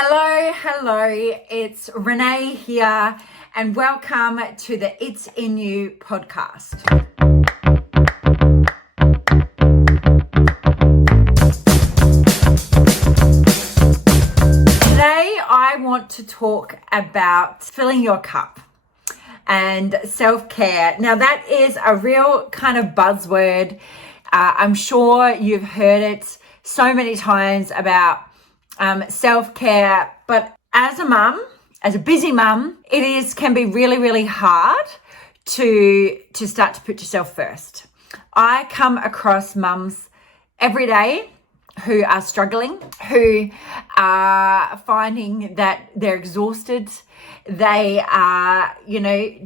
Hello, it's Renee here, and welcome to the It's In You podcast. Today, I want to talk about filling your cup and self-care. Now, that is a real kind of buzzword. I'm sure you've heard it so many times about self-care, but as a busy mum, can be really hard to start to put yourself first. I come across mums every day who are struggling, who are finding that they're exhausted, they are,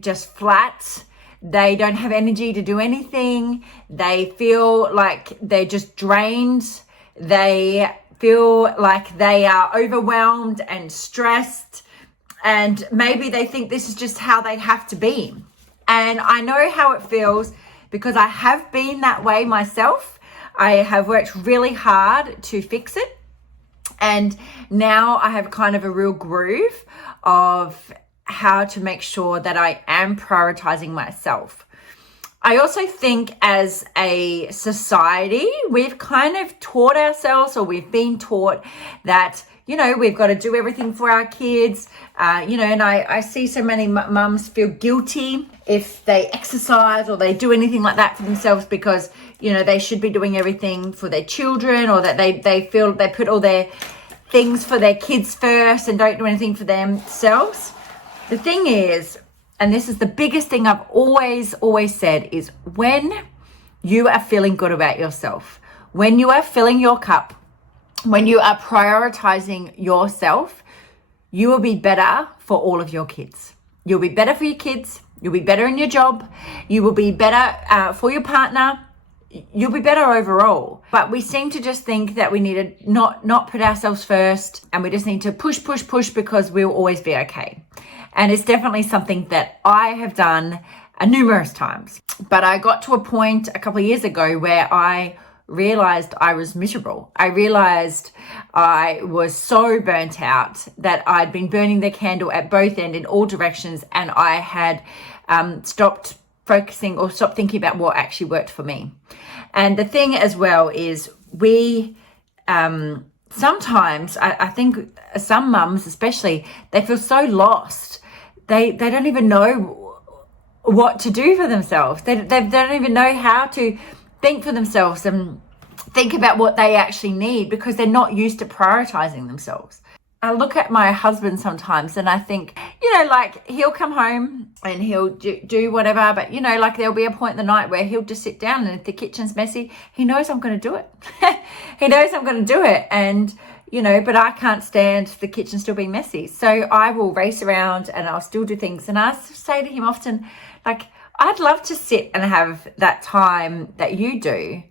just flat. They don't have energy to do anything. They feel like they're just drained. They feel like they are overwhelmed and stressed, and maybe they think this is just how they have to be. And I know how it feels because I have been that way myself. I have worked really hard to fix it, and now I have kind of a real groove of how to make sure that I am prioritizing myself. I also think as a society, we've kind of taught ourselves, or we've been taught that, we've got to do everything for our kids. And I see so many mums feel guilty if they exercise or they do anything like that for themselves because, they should be doing everything for their children, or that they feel they put all their things for their kids first and don't do anything for themselves. The thing is, and this is the biggest thing I've always said, is when you are feeling good about yourself, when you are filling your cup, when you are prioritizing yourself, you will be better for all of your kids. You'll be better for your kids. You'll be better in your job. You will be better for your partner. You'll be better overall. But we seem to just think that we need to not put ourselves first, and we just need to push because we'll always be okay. And it's definitely something that I have done numerous times. But I got to a point a couple of years ago where I realized I was miserable. I realized I was so burnt out that I'd been burning the candle at both ends in all directions, and I had stopped focusing or stopped thinking about what actually worked for me. And the thing as well is we sometimes, I think some mums especially, they feel so lost. They don't even know what to do for themselves. They don't even know how to think for themselves and think about what they actually need because they're not used to prioritizing themselves. I look at my husband sometimes and I think, he'll come home and he'll do whatever, but, there'll be a point in the night where he'll just sit down, and if the kitchen's messy, he knows I'm going to do it. He knows I'm going to do it. And, but I can't stand the kitchen still being messy. So I will race around and I'll still do things. And I say to him often, I'd love to sit and have that time that you do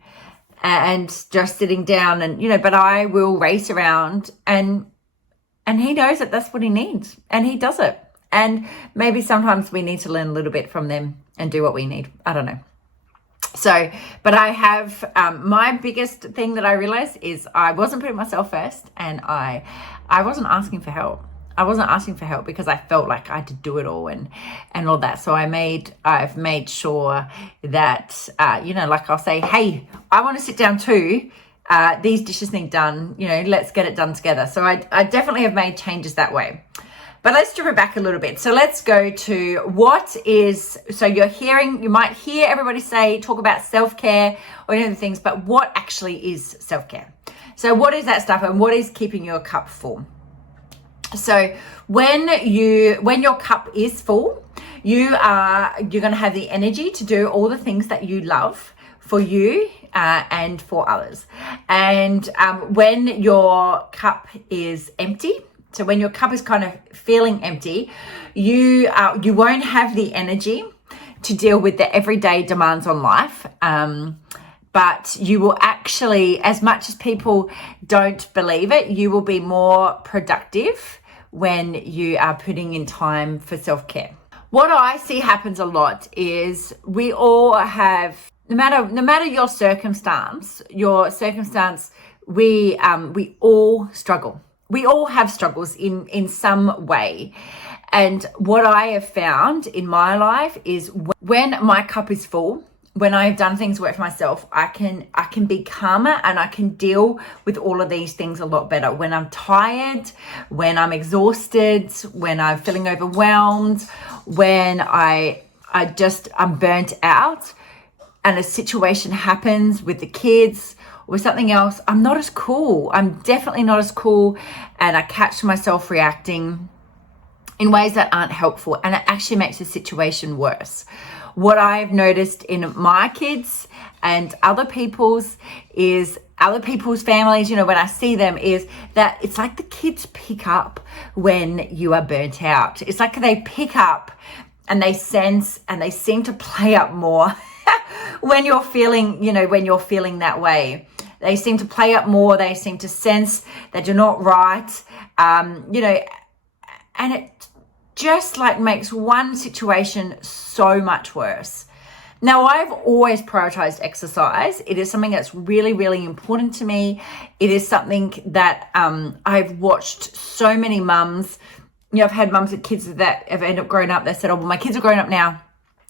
and just sitting down and, but I will race around and he knows that that's what he needs, and he does it. And maybe sometimes we need to learn a little bit from them and do what we need. I don't know. So, but I have, my biggest thing that I realized is I wasn't putting myself first, and I wasn't asking for help. I wasn't asking for help because I felt like I had to do it all and all that. So I've made sure that, I'll say, hey, I want to sit down too. These dishes need done, let's get it done together. So I definitely have made changes that way. But let's strip it back a little bit. So let's go to so you might hear everybody talk about self-care or any other things, but what actually is self-care? So what is that stuff, and what is keeping your cup full? So when your cup is full, you're going to have the energy to do all the things that you love for you and for others. And when your cup is empty, so when your cup is kind of feeling empty, you won't have the energy to deal with the everyday demands on life. But you will actually, as much as people don't believe it, you will be more productive when you are putting in time for self-care. What I see happens a lot is we all have, no matter your circumstance, we all struggle. we all have struggles in some way. And what I have found in my life is when my cup is full, when I've done things work for myself, I can be calmer and I can deal with all of these things a lot better. When I'm tired, when I'm exhausted, when I'm feeling overwhelmed, when I'm burnt out and a situation happens with the kids or something else, I'm not as cool. I'm definitely not as cool, and I catch myself reacting in ways that aren't helpful, and it actually makes the situation worse. What I've noticed in my kids and other people's families, when I see them, is that it's like the kids pick up when you are burnt out. It's like they pick up and they sense and they seem to play up more when you're feeling that way. They seem to play up more. They seem to sense that you're not right, and it just like makes one situation so much worse. Now, I've always prioritized exercise. It is something that's really, really important to me. It is something that I've watched so many mums. I've had mums with kids that have ended up growing up. They said, oh, well, my kids are grown up now.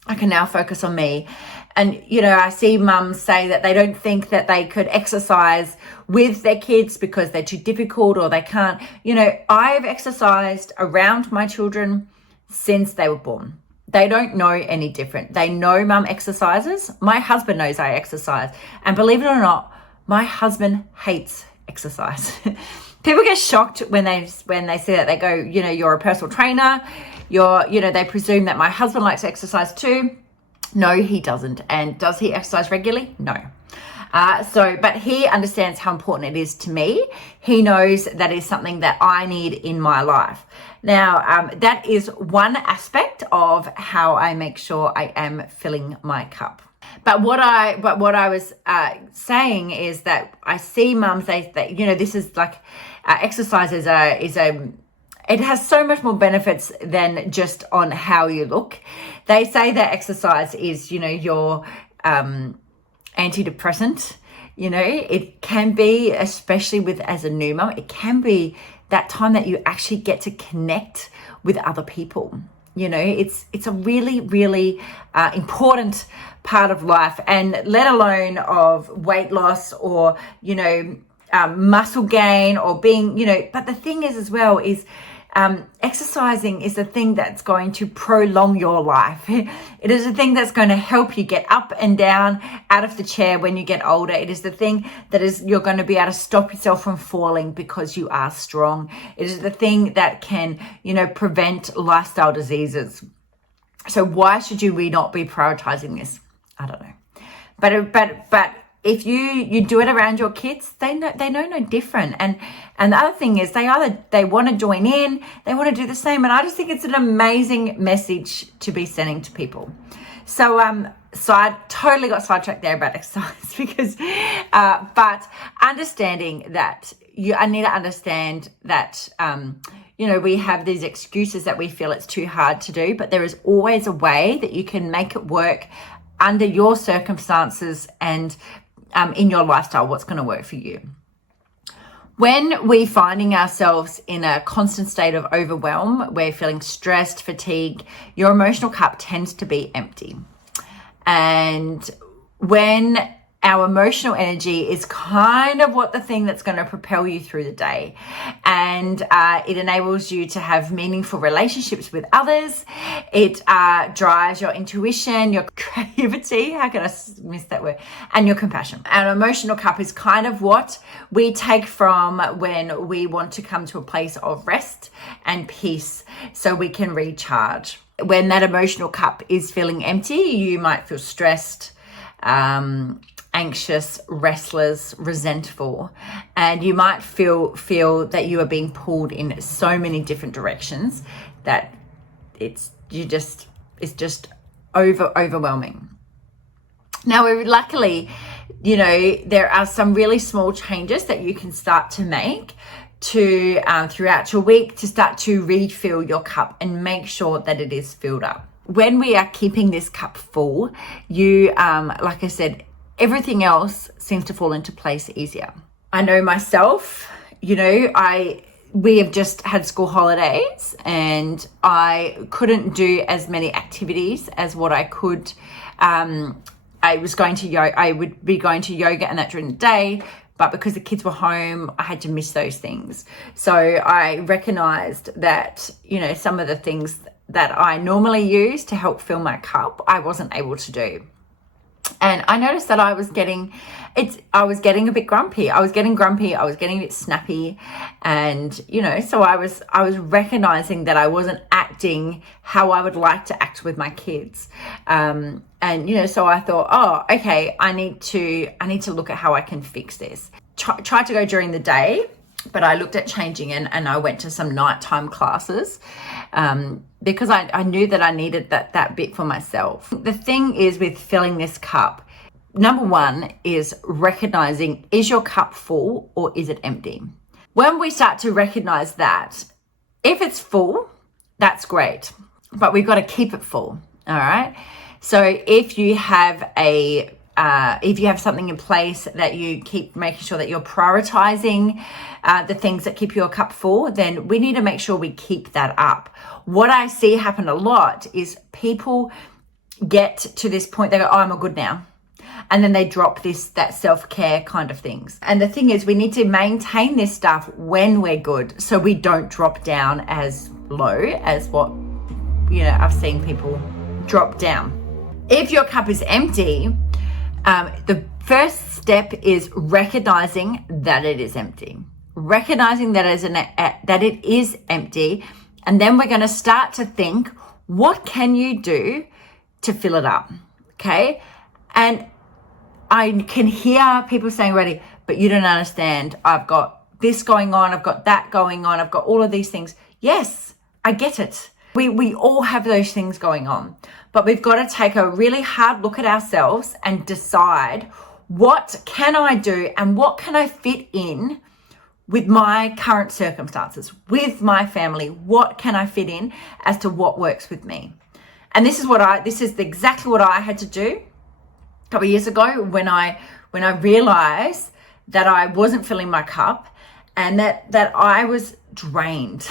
I can now focus on me. And, I see mums say that they don't think that they could exercise with their kids because they're too difficult or they can't. I've exercised around my children since they were born. They don't know any different. They know mum exercises. My husband knows I exercise. And believe it or not, my husband hates exercise. People get shocked when they see that. They go, you're a personal trainer. They presume that my husband likes to exercise too. No, he doesn't. And does he exercise regularly? No. But he understands how important it is to me. He knows that is something that I need in my life. Now, that is one aspect of how I make sure I am filling my cup. But what I was saying is that I see mums, this is like exercise it has so much more benefits than just on how you look. They say that exercise is, your antidepressant. It can be, especially as a new mum, it can be that time that you actually get to connect with other people. It's a really, really important part of life, and let alone of weight loss or, muscle gain or being, but the thing is as well is exercising is the thing that's going to prolong your life. It is the thing that's going to help you get up and down out of the chair when you get older. It is the thing that you're going to be able to stop yourself from falling because you are strong. It is the thing that can, prevent lifestyle diseases. So why should we not be prioritizing this? I don't know. But if you do it around your kids, they know no different. And the other thing is they want to join in, they want to do the same. And I just think it's an amazing message to be sending to people. So I totally got sidetracked there about exercise because, but understanding that I need to understand that, we have these excuses that we feel it's too hard to do, but there is always a way that you can make it work under your circumstances and in your lifestyle, what's going to work for you. When we're finding ourselves in a constant state of overwhelm, we're feeling stressed, fatigue, your emotional cup tends to be empty. And when our emotional energy is kind of what the thing that's going to propel you through the day. And it enables you to have meaningful relationships with others. It drives your intuition, your creativity, how can I miss that word, and your compassion. Our emotional cup is kind of what we take from when we want to come to a place of rest and peace so we can recharge. When that emotional cup is feeling empty, you might feel stressed, anxious, restless, resentful, and you might feel that you are being pulled in so many different directions that it's just overwhelming. Now, luckily, there are some really small changes that you can start to make to throughout your week to start to refill your cup and make sure that it is filled up. When we are keeping this cup full, you, like I said, everything else seems to fall into place easier. I know myself, we have just had school holidays and I couldn't do as many activities as what I could. I would be going to yoga and that during the day, but because the kids were home, I had to miss those things. So I recognized that, some of the things that I normally use to help fill my cup, I wasn't able to do. And I noticed that I was getting a bit grumpy. I was getting a bit snappy. And, so I was recognizing that I wasn't acting how I would like to act with my kids. And, so I thought, oh, okay, I need to look at how I can fix this. Tried to go during the day, but I looked at changing and I went to some nighttime classes because I knew that I needed that bit for myself. The thing is with filling this cup, number one is recognizing, is your cup full or is it empty? When we start to recognize that, if it's full, that's great, but we've got to keep it full, all right? So if you have something in place that you keep making sure that you're prioritizing the things that keep your cup full, then we need to make sure we keep that up. What I see happen a lot is people get to this point, they go, oh, I'm all good now. And then they drop that self-care kind of things. And the thing is, we need to maintain this stuff when we're good so we don't drop down as low as what, I've seen people drop down. If your cup is empty, the first step is recognizing that it is empty. Recognizing that it is empty. And then we're going to start to think, what can you do to fill it up? Okay. And I can hear people saying already, but you don't understand. I've got this going on. I've got that going on. I've got all of these things. Yes, I get it. We all have those things going on, but we've got to take a really hard look at ourselves and decide, what can I do and what can I fit in with my current circumstances, with my family? What can I fit in as to what works with me? And this is exactly what I had to do a couple of years ago when I realized that I wasn't filling my cup and that I was drained.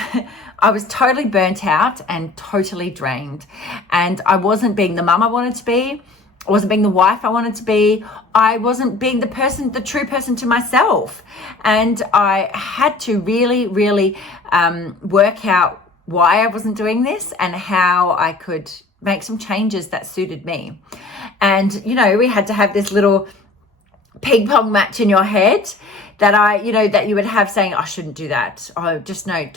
I was totally burnt out and totally drained. And I wasn't being the mum I wanted to be. I wasn't being the wife I wanted to be. I wasn't being the true person to myself. And I had to really, really work out why I wasn't doing this and how I could make some changes that suited me. And, we had to have this little ping pong match in your head that you would have saying, I shouldn't do that. Oh, just don't.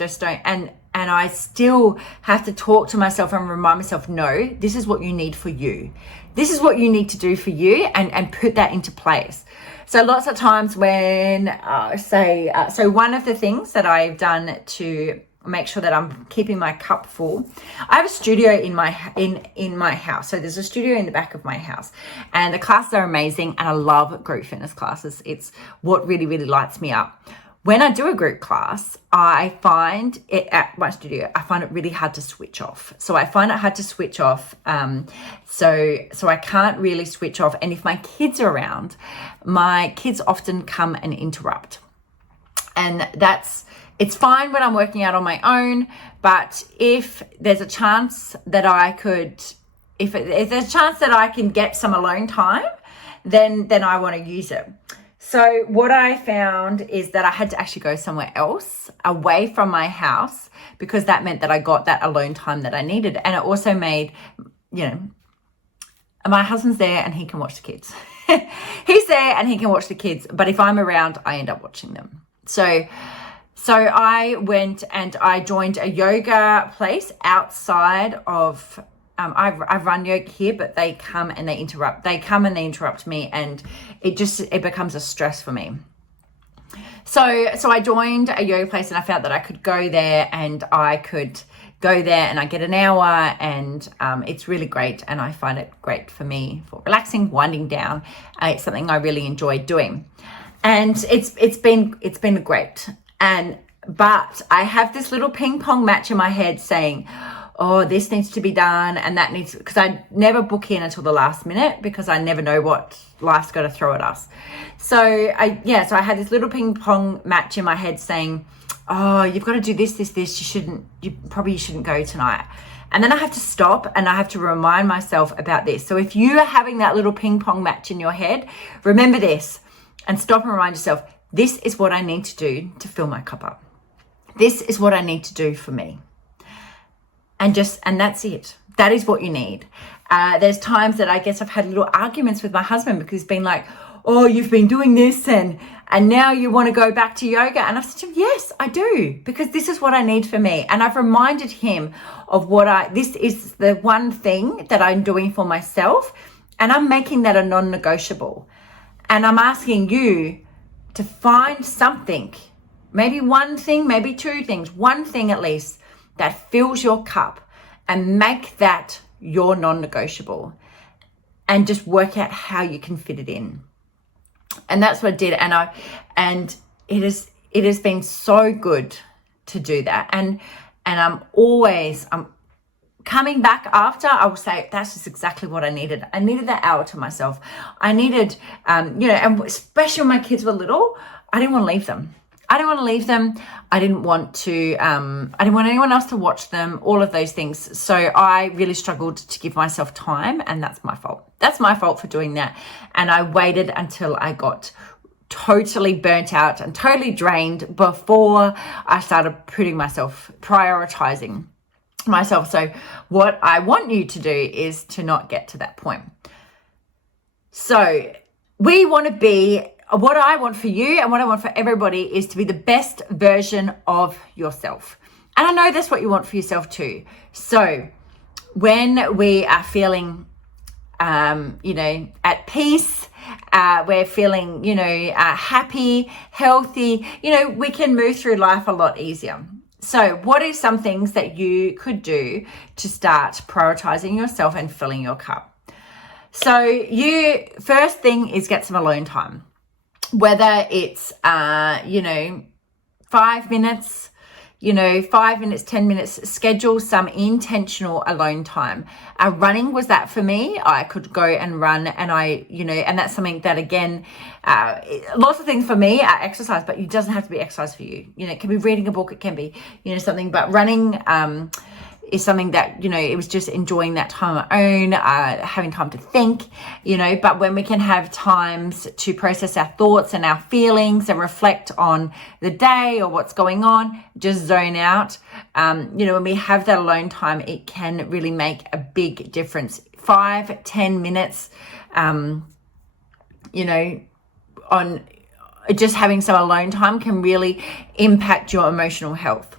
And I still have to talk to myself and remind myself, no, this is what you need for you. This is what you need to do for you and put that into place. So lots of times when, so one of the things that I've done to make sure that I'm keeping my cup full, I have a studio in my house. So there's a studio in the back of my house and the classes are amazing and I love group fitness classes. It's what really, really lights me up. When I do a group class, I find it at my studio, I find it really hard to switch off. So I find it hard to switch off. So I can't really switch off. And if my kids are around, my kids often come and interrupt. And it's fine when I'm working out on my own, but if there's a chance that if there's a chance that I can get some alone time, then I want to use it. So what I found is that I had to actually go somewhere else away from my house because that meant that I got that alone time that I needed. And it also made, my husband's there and he can watch the kids. He's there and he can watch the kids. But if I'm around, I end up watching them. So I went and I joined a yoga place outside of, I run yoga here, but they come and they interrupt me and it becomes a stress for me. So I joined a yoga place and I felt that I could go there and I get an hour and it's really great. And I find it great for me for relaxing, winding down. It's something I really enjoy doing. And it's been great. But I have this little ping pong match in my head saying, oh, this needs to be done and that needs, because I never book in until the last minute because I never know what life's got to throw at us. So I had this little ping pong match in my head saying, oh, you've got to do this. You probably shouldn't go tonight. And then I have to stop and I have to remind myself about this. So if you are having that little ping pong match in your head, remember this and stop and remind yourself, this is what I need to do to fill my cup up. This is what I need to do for me. And that's it. That is what you need. There's times that I guess I've had little arguments with my husband because he's been like, oh, you've been doing this and now you want to go back to yoga. And I've said to him, yes, I do, because this is what I need for me. And I've reminded him of this is the one thing that I'm doing for myself. And I'm making that a non-negotiable. And I'm asking you to find something, maybe one thing, maybe two things, one thing at least that fills your cup, and make that your non-negotiable, and just work out how you can fit it in. And that's what I did. And it has been so good to do that. And I'm coming back after, I will say, that's just exactly what I needed. I needed that hour to myself. I needed, and especially when my kids were little, I didn't want to leave them. I didn't want anyone else to watch them, all of those things. So I really struggled to give myself time, and that's my fault. That's my fault for doing that. And I waited until I got totally burnt out and totally drained before I started prioritizing myself. So what I want you to do is to not get to that point. So what I want for you and what I want for everybody is to be the best version of yourself. And I know that's what you want for yourself too. So when we are feeling, at peace, we're feeling, happy, healthy, we can move through life a lot easier. So what are some things that you could do to start prioritizing yourself and filling your cup? So first thing is get some alone time. Whether it's, 5 minutes, 5 minutes, 10 minutes, schedule some intentional alone time. Running was that for me. I could go and run, and and that's something that, again, lots of things for me are exercise, but it doesn't have to be exercise for you. It can be reading a book, it can be, something, but running, is something that, it was just enjoying that time on my own, having time to think, but when we can have times to process our thoughts and our feelings and reflect on the day or what's going on, just zone out. When we have that alone time, it can really make a big difference. 5-10 minutes, on just having some alone time can really impact your emotional health.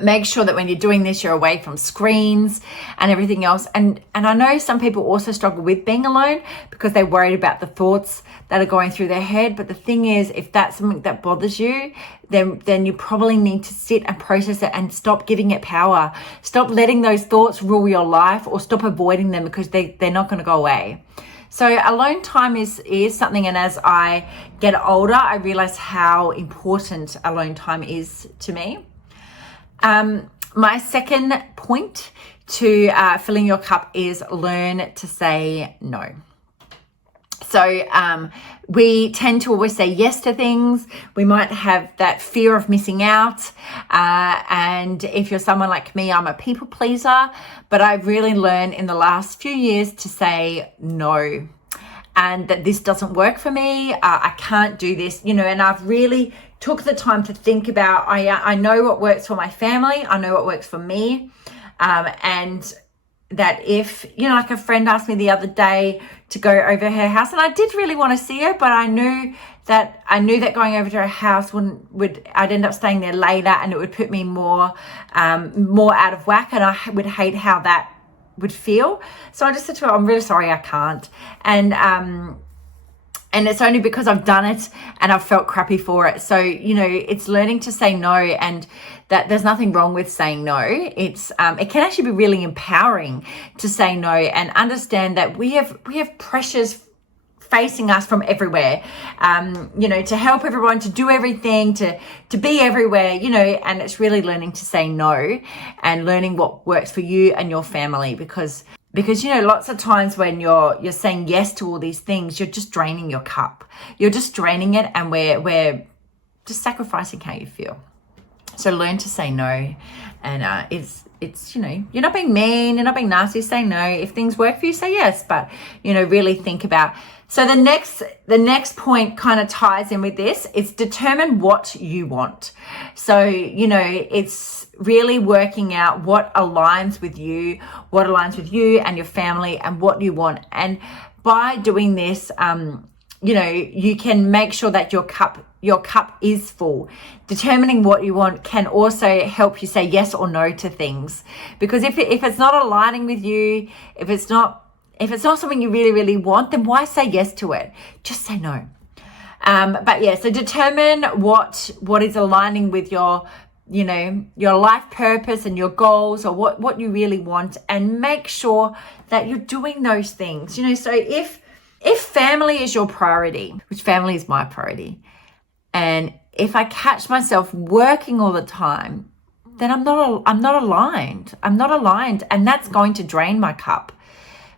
Make sure that when you're doing this, you're away from screens and everything else. And I know some people also struggle with being alone because they're worried about the thoughts that are going through their head. But the thing is, if that's something that bothers you, then you probably need to sit and process it and stop giving it power. Stop letting those thoughts rule your life, or stop avoiding them, because they're not going to go away. So alone time is something, and as I get older, I realize how important alone time is to me. My second point to filling your cup is learn to say no. So we tend to always say yes to things. We might have that fear of missing out. And if you're someone like me, I'm a people pleaser, but I've really learned in the last few years to say no. And that this doesn't work for me. I can't do this, and I've really took the time to think about, I know what works for my family. I know what works for me. And that if, like a friend asked me the other day to go over her house, and I did really want to see her, but I knew that going over to her house I'd end up staying there later, and it would put me more out of whack, and I would hate how that would feel. So I just said to her, I'm really sorry, I can't. And it's only because I've done it and I've felt crappy for it. So, it's learning to say no, and that there's nothing wrong with saying no. It can actually be really empowering to say no, and understand that we have pressures facing us from everywhere, to help everyone, to do everything, to be everywhere, and it's really learning to say no and learning what works for you and your family, because lots of times when you're saying yes to all these things, you're just draining your cup. You're just draining it, and we're just sacrificing how you feel. So learn to say no. And it's, you know, you're not being mean, you're not being nasty, say no. If things work for you, say yes. But, you know, really think about. So the next point kind of ties in with this. It's determine what you want. So, you know, it's really working out what aligns with you and your family and what you want. And by doing this, you know, you can make sure that your cup is full. Determining what you want can also help you say yes or no to things. Because if it's not aligning with you, if it's not something you really, really want, then why say yes to it? Just say no. But yeah, so determine what is aligning with your, you know, your life purpose and your goals, or what you really want, and make sure that you're doing those things. You know, so if family is your priority, which family is my priority, and if I catch myself working all the time, then I'm not aligned, and that's going to drain my cup.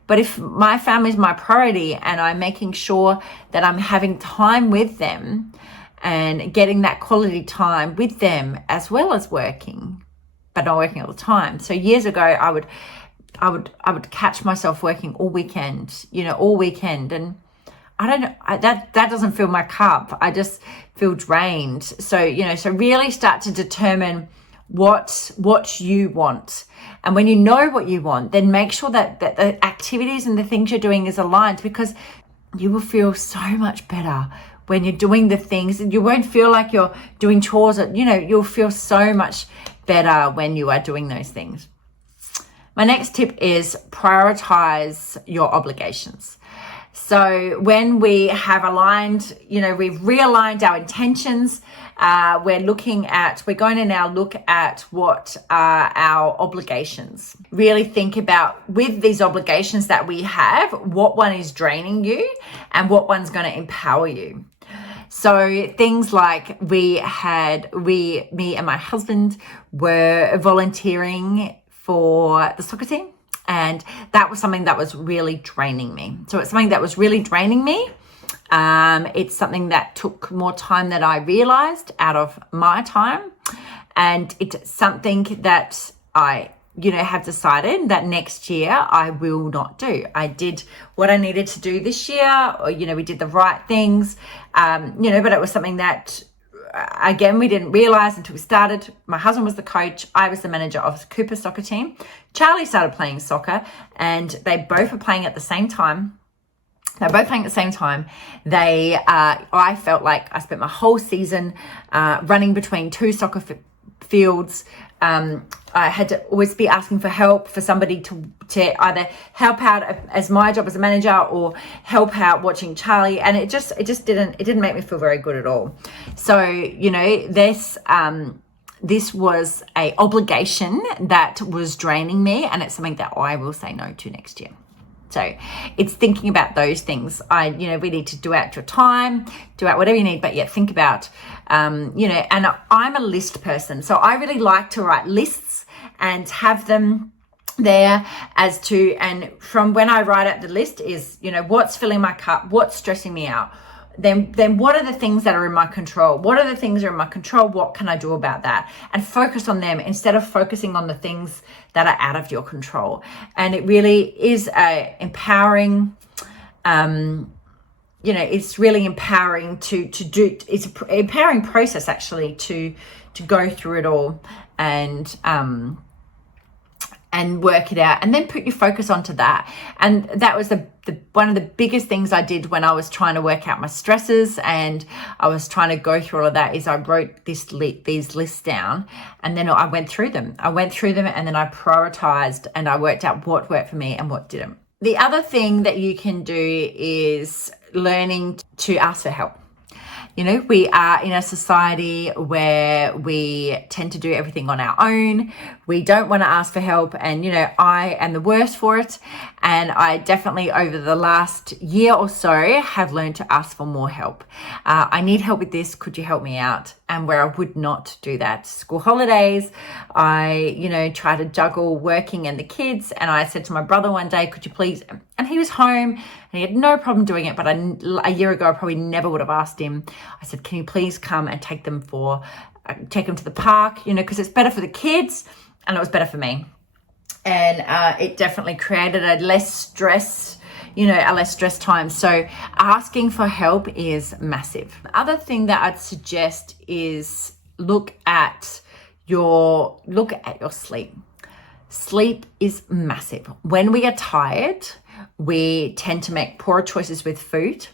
But if my family is my priority and I'm making sure that I'm having time with them and getting that quality time with them as well as working, but not working all the time. So years ago, I would catch myself working all weekend, and I don't know, that doesn't fill my cup. I just feel drained. So, you know, so really start to determine what you want. And when you know what you want, then make sure that the activities and the things you're doing is aligned, because you will feel so much better when you're doing the things, and you won't feel like you're doing chores. You know, you'll feel so much better when you are doing those things. My next tip is prioritize your obligations. So when we have aligned, you know, we've realigned our intentions, we're going to now look at what are our obligations. Really think about, with these obligations that we have, what one is draining you and what one's going to empower you. So things like me and my husband were volunteering for the soccer team. And that was something that was really draining me. So it's something that was really draining me. It's something that took more time than I realized out of my time. And it's something that I, you know, have decided that next year I will not do. I did what I needed to do this year, or, you know, we did the right things, you know, but it was something that, again, we didn't realize until we started. My husband was the coach. I was the manager of Cooper's soccer team. Charlie started playing soccer, and they both were playing at the same time. I felt like I spent my whole season running between two soccer fields. I had to always be asking for help, for somebody to either help out as my job as a manager, or help out watching Charlie, and it didn't make me feel very good at all. So, you know, this was a obligation that was draining me, and it's something that I will say no to next year. So it's thinking about those things. We need to do out your time, do out whatever you need, but think about, and I'm a list person. So I really like to write lists and have them there and from when I write out the list is, what's filling my cup, what's stressing me out. Then what are the things that are in my control? What are the things that are in my control? What can I do about that? And focus on them instead of focusing on the things that are out of your control. And it really is empowering. It's really empowering to do. It's an empowering process actually to go through it all and work it out, and then put your focus onto that. And that was one of the biggest things I did when I was trying to work out my stresses and I was trying to go through all of that, is I wrote these lists down, and then I went through them and then I prioritized, and I worked out what worked for me and what didn't. The other thing that you can do is learning to ask for help. We are in a society where we tend to do everything on our own. We don't want to ask for help. And, I am the worst for it. And I definitely, over the last year or so, have learned to ask for more help. I need help with this. Could you help me out? And where I would not do that. School holidays, I, try to juggle working and the kids. And I said to my brother one day, could you please, and he was home and he had no problem doing it. But a year ago, I probably never would have asked him. I said, can you please come and take them for take them to the park, because it's better for the kids and it was better for me. And it definitely created a less stress time. So asking for help is massive. The other thing that I'd suggest is look at your sleep. Sleep is massive. When we are tired, we tend to make poorer choices with food.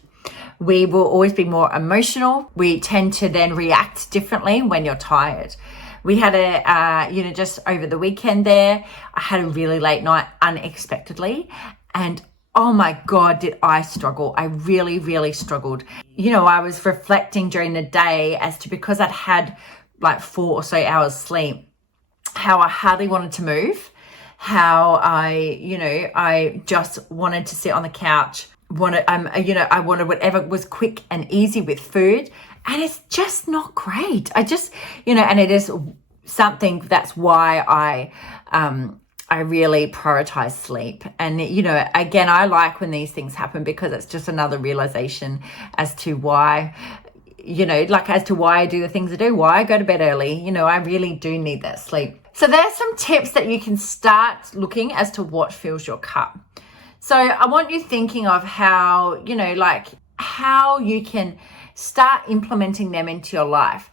We will always be more emotional. We tend to then react differently when you're tired. We had just over the weekend there, I had a really late night unexpectedly. And oh my God, did I struggle. I really, really struggled. I was reflecting during the day as to, because I'd had like 4 or so hours sleep, how I hardly wanted to move, how I just wanted to sit on the couch, I wanted whatever was quick and easy with food, and it's just not great. I just, and it is something that's why I really prioritize sleep. And, again, I like when these things happen because it's just another realization as to why, as to why I do the things I do, why I go to bed early. I really do need that sleep. So there's some tips that you can start looking as to what fills your cup. So I want you thinking of how, how you can start implementing them into your life.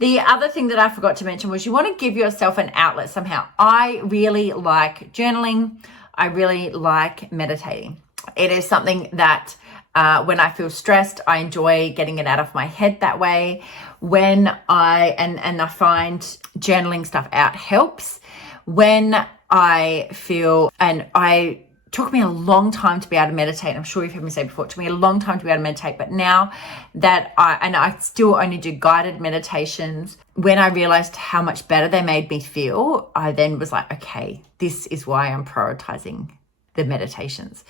The other thing that I forgot to mention was you want to give yourself an outlet somehow. I really like journaling. I really like meditating. It is something that when I feel stressed, I enjoy getting it out of my head that way. When I find journaling stuff out helps. When I feel, took me a long time to be able to meditate. I'm sure you've heard me say before, it took me a long time to be able to meditate, but now that I still only do guided meditations, when I realized how much better they made me feel, I then was like, okay, this is why I'm prioritizing the meditations.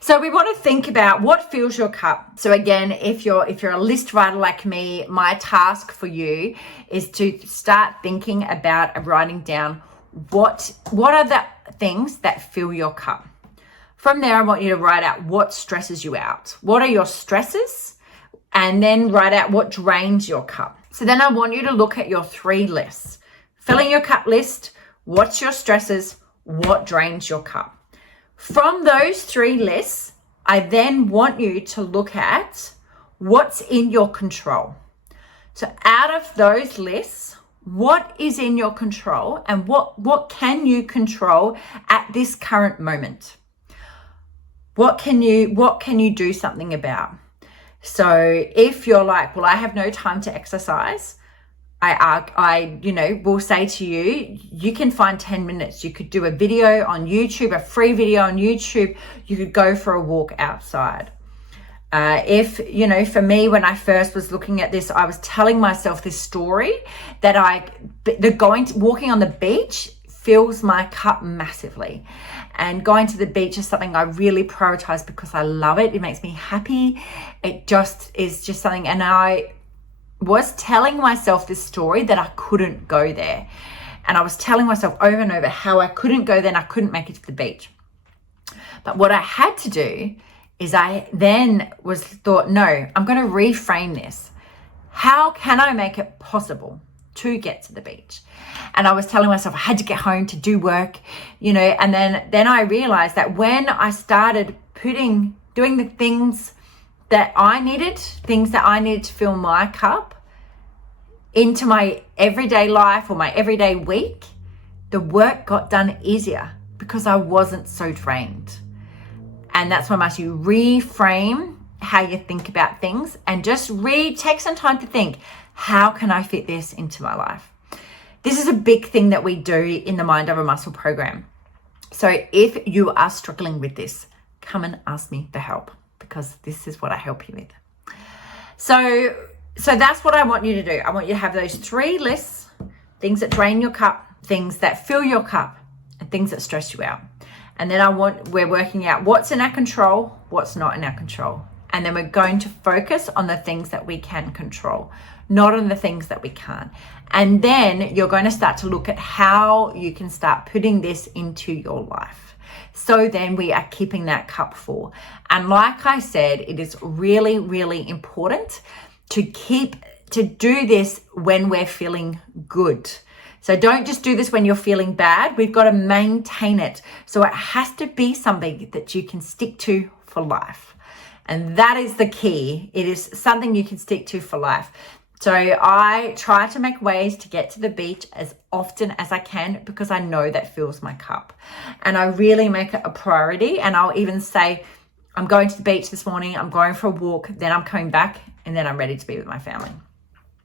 So we want to think about what fills your cup. So again, if you're a list writer like me, my task for you is to start thinking about writing down what are the things that fill your cup. From there, I want you to write out what stresses you out. What are your stresses? And then write out what drains your cup. So then I want you to look at your 3 lists. Filling your cup list, what's your stresses, what drains your cup. From those 3 lists, I then want you to look at what's in your control. So out of those lists, what is in your control and what can you control at this current moment? What can you do something about? So if you're like, well, I have no time to exercise, I will say to you, you can find 10 minutes. You could do a video on YouTube, a free video on YouTube. You could go for a walk outside. For me, when I first was looking at this, I was telling myself this story that walking on the beach fills my cup massively. And going to the beach is something I really prioritize because I love it. It makes me happy. It just is just something. And I was telling myself this story that I couldn't go there. And I was telling myself over and over how I couldn't go there and I couldn't make it to the beach. But what I had to do is I then thought, no, I'm going to reframe this. How can I make it possible to get to the beach? And I was telling myself I had to get home to do work, and then I realized that when I started doing the things that I needed to fill my cup into my everyday life or my everyday week, the work got done easier because I wasn't so drained. And that's why I'm asking you, reframe how you think about things and just take some time to think, how can I fit this into my life? This is a big thing that we do in the Mind Over Muscle program. So if you are struggling with this, come and ask me for help because this is what I help you with. So that's what I want you to do. I want you to have those 3 lists, things that drain your cup, things that fill your cup, and things that stress you out. And then we're working out what's in our control, what's not in our control. And then we're going to focus on the things that we can control, not on the things that we can't. And then you're going to start to look at how you can start putting this into your life. So then we are keeping that cup full. And like I said, it is really, really important to keep to do this when we're feeling good. So don't just do this when you're feeling bad. We've got to maintain it. So it has to be something that you can stick to for life. And that is the key. It is something you can stick to for life. So I try to make ways to get to the beach as often as I can because I know that fills my cup. And I really make it a priority. And I'll even say, I'm going to the beach this morning, I'm going for a walk, then I'm coming back, and then I'm ready to be with my family.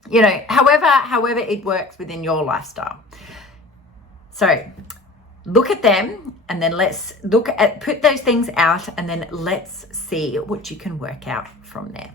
You know, however it works within your lifestyle. So look at them, and then let's put those things out, and then let's see what you can work out from there.